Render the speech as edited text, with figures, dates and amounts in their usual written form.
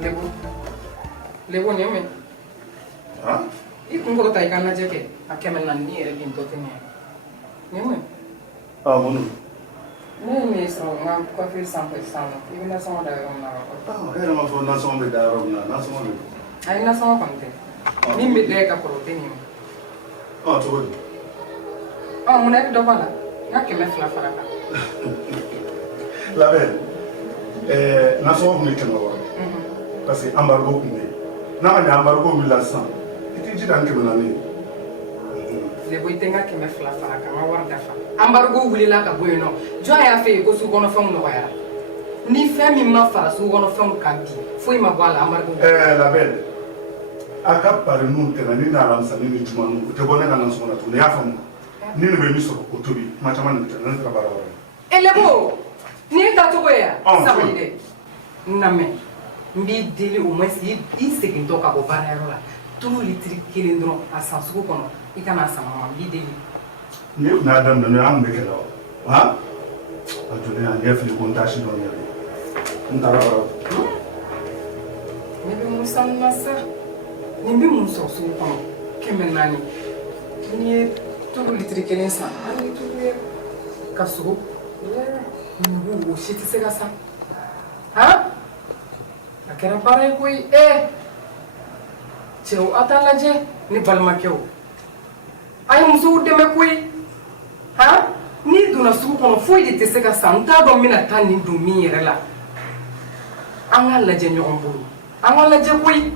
Lebo ni me. Ah? Iku ngoko tai kana jeke. Akemel na ni ere binto tene. Ni me. Ah, monu. Ni so ngam ko fi sampai sana. Iku na sama da rom na ko. Ah, era ma fo Nansôngô da rom na Nansôngô. Ai na sama pante. Ni me de ka protein. Ah, to. Ah, mon ere do bala. Ngakeme fla fara ka. La Belle. Nansôngô ni kema wa. Parce que embargo kunde. Na ma embargo mi la san. Iti jida nke na ni. Lebo itenga keme fla fara ka ma war dafa. Embargo wuli la ka boyno. Jo ya fe ko su kono fam no ya. Ni fe mi ma fara su kono fam ka bi. Foi ma bala embargo. La Belle. Aka pare nun tena ni na ramsa ni juma nu. Te bona na Nansôngô na tu ne afamu. Ni ne be mi so ko tobi. Ma chama ni tena na bara wa. Lebo. Ni ta to ya. Sabali de. Name. Mbi deli au moins i segin to ka bo barayaro la tout litri kelen dron a sansugo kono I kana sama mbi deli ni na adam na am be kala ha ajule an yefli kontashi don ya ndara bara ni be musan masa ni be muso su kono kemen nani ni tout litri kelen sa ani tout ka sugo ni bu o shiti sega sa ha akera pare koi cheu atalaje ni balma keu ay muso de me koi ha ni duna su kono foi de teseka santa do mina tan ni do mi yere la anga laje nyom bulu anga laje koi